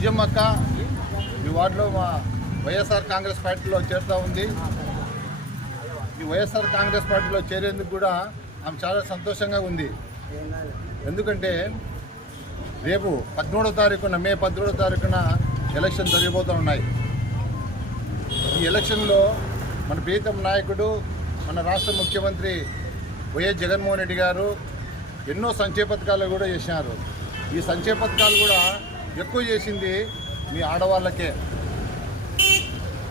విజయమ్మక్క ఈ వార్డులో మా వైఎస్ఆర్ కాంగ్రెస్ పార్టీలో చేరుతూ ఉంది. ఈ వైఎస్ఆర్ కాంగ్రెస్ పార్టీలో చేరేందుకు కూడా ఆమె చాలా సంతోషంగా ఉంది. ఎందుకంటే రేపు 13వ తారీఖున మే 13వ తారీఖున ఎలక్షన్ జరిగిపోతూ ఉన్నాయి. ఈ ఎలక్షన్లో మన ప్రీతం నాయకుడు మన రాష్ట్ర ముఖ్యమంత్రి వైఎస్ జగన్మోహన్ రెడ్డి గారు ఎన్నో సంక్షేమ పథకాలు కూడా చేసినారు. ఈ సంక్షేమ పథకాలు కూడా ఎక్కువ చేసింది మీ ఆడవాళ్ళకే.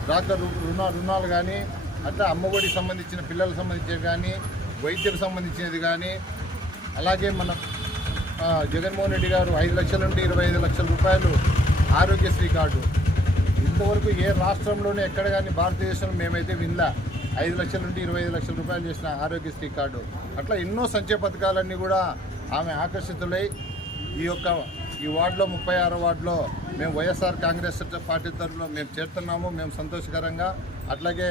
డాక్టర్ రుణాలు కానీ, అట్లా అమ్మఒడికి సంబంధించిన పిల్లలకు సంబంధించినవి కానీ, వైద్యకు సంబంధించినది కానీ, అలాగే మన జగన్మోహన్ రెడ్డి గారు 5 లక్షల నుండి 25 లక్షల రూపాయలు ఆరోగ్యశ్రీ కార్డు. ఇంతవరకు ఏ రాష్ట్రంలోనే ఎక్కడ కానీ భారతదేశంలో మేమైతే వినలా 5 లక్షల నుండి 25 లక్షల రూపాయలు చేసిన ఆరోగ్యశ్రీ కార్డు. అట్లా ఎన్నో సంక్షేమ పథకాలన్నీ కూడా ఆమె ఆకర్షితులై ఈ వార్డులో 36వ వార్డులో మేము వైఎస్ఆర్ కాంగ్రెస్ పార్టీ తరఫున మేము చేరుతున్నాము. మేము సంతోషకరంగా అట్లాగే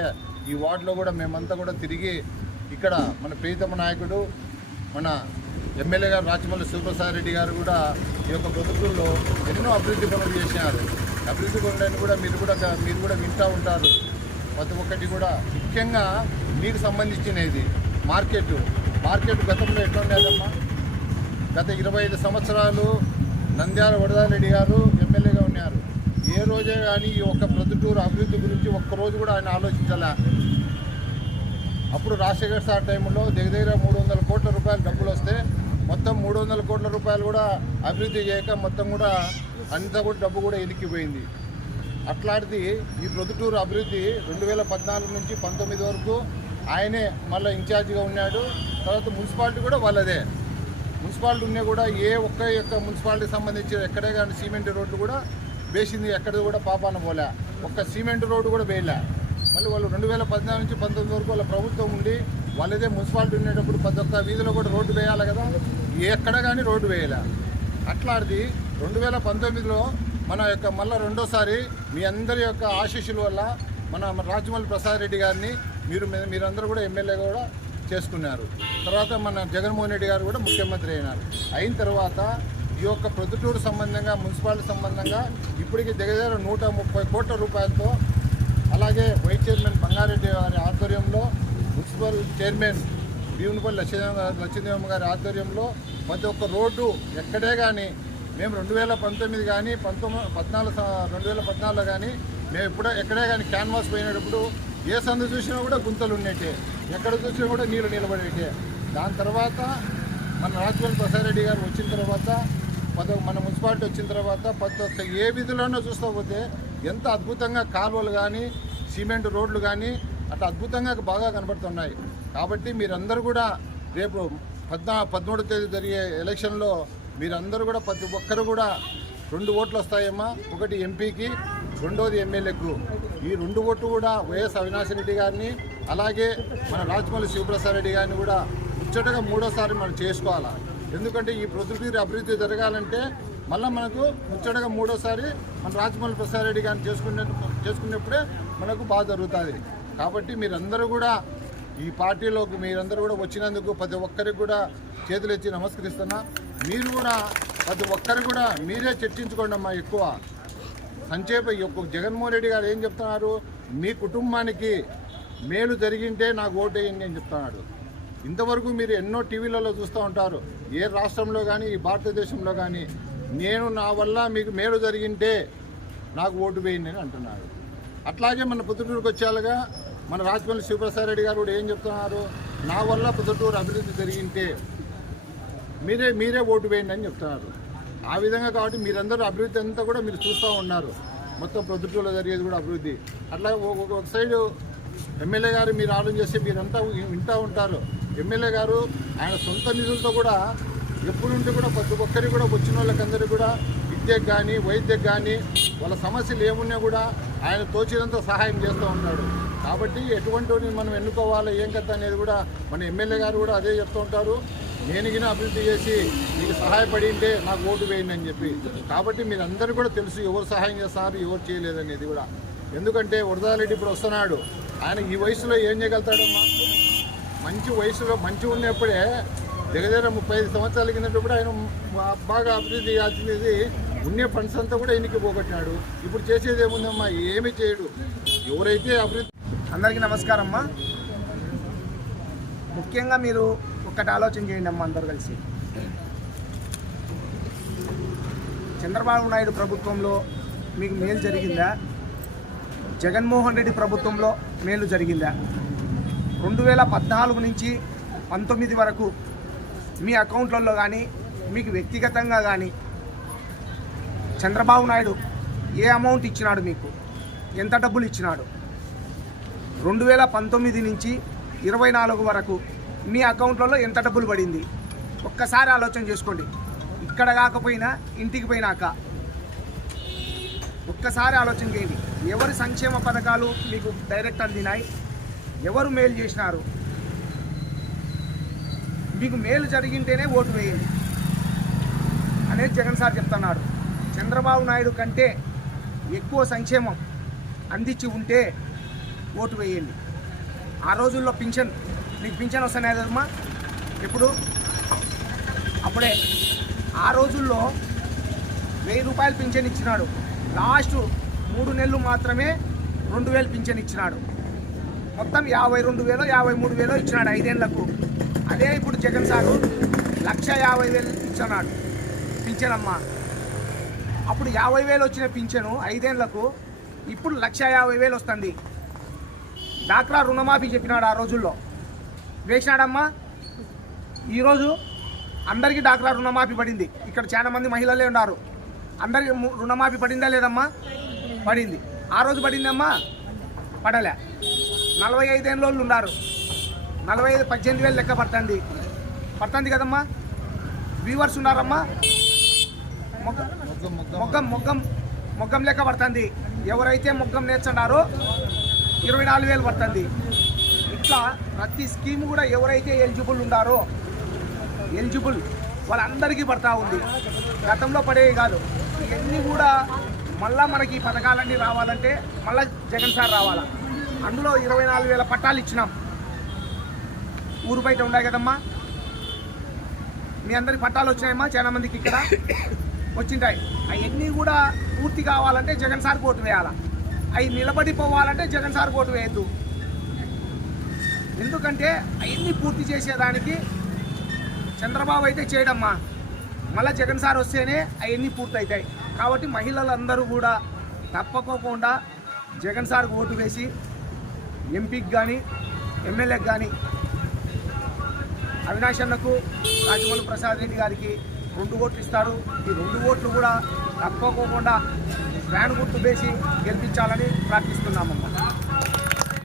ఈ వార్డులో కూడా మేమంతా కూడా తిరిగి ఇక్కడ మన ప్రీతమ నాయకుడు మన ఎమ్మెల్యే గారు రాచమల్లి శివప్రసాద్ రెడ్డి గారు కూడా ఈ యొక్క బ్రతుకుల్లో ఎన్నో అభివృద్ధి పనులు చేసినారు. అభివృద్ధి పనులను కూడా మీరు కూడా వింటూ ఉంటారు. ప్రతి ఒక్కటి కూడా ముఖ్యంగా మీకు సంబంధించినది మార్కెట్ గతంలో ఎట్లా ఉండేదమ్మా? గత 25 సంవత్సరాలు నంద్యాల వరదారెడ్డి గారు ఎమ్మెల్యేగా ఉన్నారు. ఏ రోజే కానీ ఈ ఒక్క ప్రొద్దుటూరు అభివృద్ధి గురించి ఒక్కరోజు కూడా ఆయన ఆలోచించాలా. అప్పుడు రాజశేఖర్ సార్ టైంలో దగ్గర 300 కోట్ల రూపాయలు డబ్బులు వస్తే మొత్తం 300 కోట్ల రూపాయలు కూడా అభివృద్ధి చేయక మొత్తం కూడా అంతా కూడా డబ్బు కూడా ఎనిక్కిపోయింది. అట్లాంటిది ఈ ప్రొద్దుటూరు అభివృద్ధి 2014 నుంచి 19 వరకు ఆయనే మళ్ళీ ఇన్ఛార్జిగా ఉన్నాడు. తర్వాత మున్సిపాలిటీ కూడా వాళ్ళదే. మున్సిపాలిటీ ఉన్నా కూడా ఏ ఒక్క యొక్క మున్సిపాలిటీకి సంబంధించి ఎక్కడే కానీ సిమెంట్ రోడ్లు కూడా వేసింది ఎక్కడ కూడా పాపాన పోలే. ఒక్క సిమెంట్ రోడ్డు కూడా వేయలే. మళ్ళీ వాళ్ళు 2014 నుంచి 19 వరకు వాళ్ళ ప్రభుత్వం ఉండి వాళ్ళదే మున్సిపాలిటీ ఉండేటప్పుడు ప్రతి ఒక్క వీధిలో కూడా రోడ్డు వేయాలి కదా, ఎక్కడ కానీ రోడ్డు వేయలే. అట్లాంటిది 2019లో మన యొక్క మళ్ళీ రెండోసారి మీ అందరి యొక్క ఆశీస్సుల వల్ల మన రాచమల్లి ప్రసాద్ రెడ్డి గారిని మీరందరూ కూడా ఎమ్మెల్యే కూడా చేసుకున్నారు. తర్వాత మన జగన్మోహన్ రెడ్డి గారు కూడా ముఖ్యమంత్రి అయిన తర్వాత ఈ యొక్క ప్రొద్దుటూరు సంబంధంగా మున్సిపాలిటీ సంబంధంగా ఇప్పటికీ దగ్గర 130 కోట్ల రూపాయలతో, అలాగే వైస్ చైర్మన్ బంగారెడ్డి గారి ఆధ్వర్యంలో, మున్సిపల్ చైర్మన్ భీమునిపల్లి లక్ష్మీదేవమ్మ గారి ఆధ్వర్యంలో ప్రతి ఒక్క రోడ్డు ఎక్కడే కానీ మేము 2019 కానీ 2014 కానీ మేము ఎక్కడే కానీ క్యాన్వాస్ పోయినప్పుడు ఏ సందు చూసినా కూడా గుంతలు ఉండేటే, ఎక్కడ చూసినా కూడా నీళ్ళు నిలబడేటే. దాని తర్వాత మన రాచమల్లి ప్రసాద్ రెడ్డి గారు వచ్చిన తర్వాత మన మున్సిపాలిటీ వచ్చిన తర్వాత ప్రతి ఒక్క ఏ విధులోనో చూస్తూ పోతే ఎంత అద్భుతంగా కాలువలు కానీ సిమెంట్ రోడ్లు కానీ అట్లా అద్భుతంగా బాగా కనబడుతున్నాయి. కాబట్టి మీరందరూ కూడా రేపు 13వ తేదీ జరిగే ఎలక్షన్లో మీరందరూ కూడా ప్రతి ఒక్కరు కూడా 2 ఓట్లు వస్తాయమ్మా. ఒకటి ఎంపీకి, రెండోది ఎమ్మెల్యేకు. ఈ 2 ఓట్లు కూడా వైఎస్ అవినాష్ రెడ్డి గారిని అలాగే మన రాచమల్లి శివప్రసాద్ రెడ్డి గారిని కూడా ముచ్చటగా 3వసారి మనం చేసుకోవాలా. ఎందుకంటే ఈ ప్రొద్దుటూరు అభివృద్ధి జరగాలంటే మళ్ళీ మనకు ముచ్చటగా 3వసారి మన రాచమల్లి ప్రసాద్ రెడ్డి గారిని చేసుకున్నప్పుడే మనకు బాగా జరుగుతుంది. కాబట్టి మీరందరూ కూడా ఈ పార్టీలోకి మీరందరూ కూడా వచ్చినందుకు ప్రతి ఒక్కరికి కూడా చేతులు ఎత్తి నమస్కరిస్తున్నా. మీరు కూడా ప్రతి ఒక్కరు కూడా మీరే చర్చించుకోండి అమ్మా. ఎక్కువ జగన్మోహన్ రెడ్డి గారు ఏం చెప్తున్నారు? మీ కుటుంబానికి మేలు జరిగింటే నాకు ఓటు వేయండి అని చెప్తున్నాడు. ఇంతవరకు మీరు ఎన్నో టీవీలలో చూస్తూ ఉంటారు. ఏ రాష్ట్రంలో కానీ ఈ భారతదేశంలో కానీ నా వల్ల మీకు మేలు జరిగింటే నాకు ఓటు వేయండి అని అంటున్నాడు. అట్లాగే మన పొద్దుటూరుకు వచ్చేలాగా మన రాచమల్లి శివప్రసాద్ రెడ్డి గారు కూడా ఏం చెప్తున్నారు? నా వల్ల పొద్దుటూరు అభివృద్ధి జరిగింటే మీరే ఓటు వేయండి అని చెప్తున్నారు. ఆ విధంగా కాబట్టి మీరందరూ అభివృద్ధి అంతా కూడా మీరు చూస్తూ ఉన్నారు. మొత్తం ప్రొద్దుటూరులో జరిగేది కూడా అభివృద్ధి. అట్లా ఒక సైడు ఎమ్మెల్యే గారు మీరు ఆలోచన చేస్తే మీరంతా వింటూ ఉంటారు. ఎమ్మెల్యే గారు ఆయన సొంత నిధులతో కూడా ఎప్పుడు నుండి కూడా ప్రతి ఒక్కరికి కూడా వచ్చిన వాళ్ళకందరికీ కూడా విద్యకు కానీ వైద్యకు కానీ వాళ్ళ సమస్యలు ఏమున్నా కూడా ఆయన తోచినంత సహాయం చేస్తూ ఉంటాడు. కాబట్టి ఎటువంటి మనం ఎన్నుకోవాలి ఏం కథ అనేది కూడా మన ఎమ్మెల్యే గారు కూడా అదే చెప్తూ ఉంటారు. నేను గిన అభివృద్ధి చేసి మీకు సహాయపడి ఉంటే నాకు ఓటు వేయండి అని చెప్పి. కాబట్టి మీరందరూ కూడా తెలుసు ఎవరు సహాయం చేస్తున్నారు ఎవరు చేయలేదనేది కూడా. ఎందుకంటే వరదారెడ్డి ఇప్పుడు వస్తున్నాడు. ఆయన ఈ వయసులో ఏం చేయగలుగుతాడమ్మా? మంచి వయసులో మంచిగా ఉన్నప్పుడే దగ్గర 35 సంవత్సరాల కిందటప్పుడు ఆయన బాగా అభివృద్ధి చేయాల్సింది ఉండే ఫండ్స్ అంతా కూడా ఎన్నికి పోగొట్టినాడు. ఇప్పుడు చేసేది ఏముందమ్మా, ఏమి చేయడు. ఎవరైతే అభివృద్ధి. అందరికీ నమస్కారం అమ్మా. ముఖ్యంగా మీరు ఒక్కటి ఆలోచన చేయండి అమ్మా, అందరూ కలిసి. చంద్రబాబు నాయుడు ప్రభుత్వంలో మీకు మేలు జరిగిందా? జగన్మోహన్ రెడ్డి ప్రభుత్వంలో మేలు జరిగిందా? 2014 నుంచి 19 వరకు మీ అకౌంట్లలో కానీ మీకు వ్యక్తిగతంగా కానీ చంద్రబాబు నాయుడు ఏ అమౌంట్ ఇచ్చినాడు, మీకు ఎంత డబ్బులు ఇచ్చినాడు? 2019 నుంచి 24 వరకు మీ అకౌంట్లలో ఎంత డబ్బులు పడింది? ఒక్కసారి ఆలోచన చేసుకోండి. ఇక్కడ కాకపోయినా ఇంటికి పోయినాక ఒక్కసారి ఆలోచన చేయండి. ఎవరి సంక్షేమ పథకాలు మీకు డైరెక్ట్ అందినాయి? ఎవరు మేలు చేసినారు? మీకు మేలు జరిగింటేనే ఓటు వేయండి అనేది జగన్ సార్ చెప్తున్నాడు. చంద్రబాబు నాయుడు కంటే ఎక్కువ సంక్షేమం అందించి ఉంటే ఓటు వేయండి. ఆ రోజుల్లో పింఛన్, మీకు పింఛన్ వస్తున్నాయి కదమ్మా ఇప్పుడు, అప్పుడే ఆ రోజుల్లో 1000 రూపాయలు పింఛన్ ఇచ్చినాడు. లాస్ట్ 3 నెలలు మాత్రమే 2000 పింఛన్ ఇచ్చినాడు. మొత్తం 52,000 53,000 ఇచ్చినాడు 5 ఏళ్లకు. అదే ఇప్పుడు జగన్ సారు 1,50,000 ఇచ్చినాడు పింఛన్ అమ్మ. అప్పుడు 50,000 వచ్చిన పింఛను 5 ఏళ్లకు, ఇప్పుడు 1,50,000 వస్తుంది. డాక్రా రుణమాఫీ చెప్పినాడు ఆ రోజుల్లో, వేసినాడమ్మా. ఈరోజు అందరికీ డాక్రా రుణమాఫీ పడింది. ఇక్కడ చాలా మంది మహిళలే ఉన్నారు. అందరికీ రుణమాఫీ పడిందా లేదమ్మా? పడింది. ఆ రోజు పడిందమ్మా? పడలే. 45 ఏళ్ళ వాళ్ళు ఉన్నారు. 45 18,000 లెక్క పడుతుంది కదమ్మా. వ్యూవర్స్ ఉన్నారమ్మా. మొగ్గం లెక్క పడుతుంది. ఎవరైతే మొగ్గం నేర్చున్నారో 24,000 పడుతుంది. ఇట్లా ప్రతి స్కీమ్ కూడా ఎవరైతే ఎలిజిబుల్ ఉన్నారో వాళ్ళందరికీ పడతా ఉంది. గతంలో పడేవి కాదు. ఇవన్నీ కూడా మళ్ళా మనకి ఈ పథకాలన్నీ రావాలంటే మళ్ళీ జగన్ సార్ రావాలా. అందులో 24,000 పట్టాలు ఇచ్చినాం. ఊరు బయట ఉన్నాయి కదమ్మా. మీ అందరికి పట్టాలు వచ్చినాయమ్మా, చాలా మందికి ఇక్కడ వచ్చింటాయి. అవన్నీ కూడా పూర్తి కావాలంటే జగన్ సార్ ఓటు వేయాలా. అవి నిలబడిపోవాలంటే జగన్ సార్ ఓటు వేయద్దు. ఎందుకంటే అవన్నీ పూర్తి చేసేదానికి చంద్రబాబు అయితే చేయడమ్మా. మళ్ళీ జగన్ సార్ వస్తేనే అవన్నీ పూర్తవుతాయి. కాబట్టి మహిళలందరూ కూడా తప్పకోకుండా జగన్ సార్కి ఓటు వేసి ఎంపీకి కానీ ఎమ్మెల్యేకి కానీ అవినాష్ అన్నకు రాజమౌళి ప్రసాద్ రెడ్డి గారికి 2 ఓట్లు ఇస్తారు. ఈ 2 ఓట్లు కూడా తప్పకోకుండా ఫ్యాన్ గుర్తు వేసి గెలిపించాలని ప్రార్థిస్తున్నామమ్మా.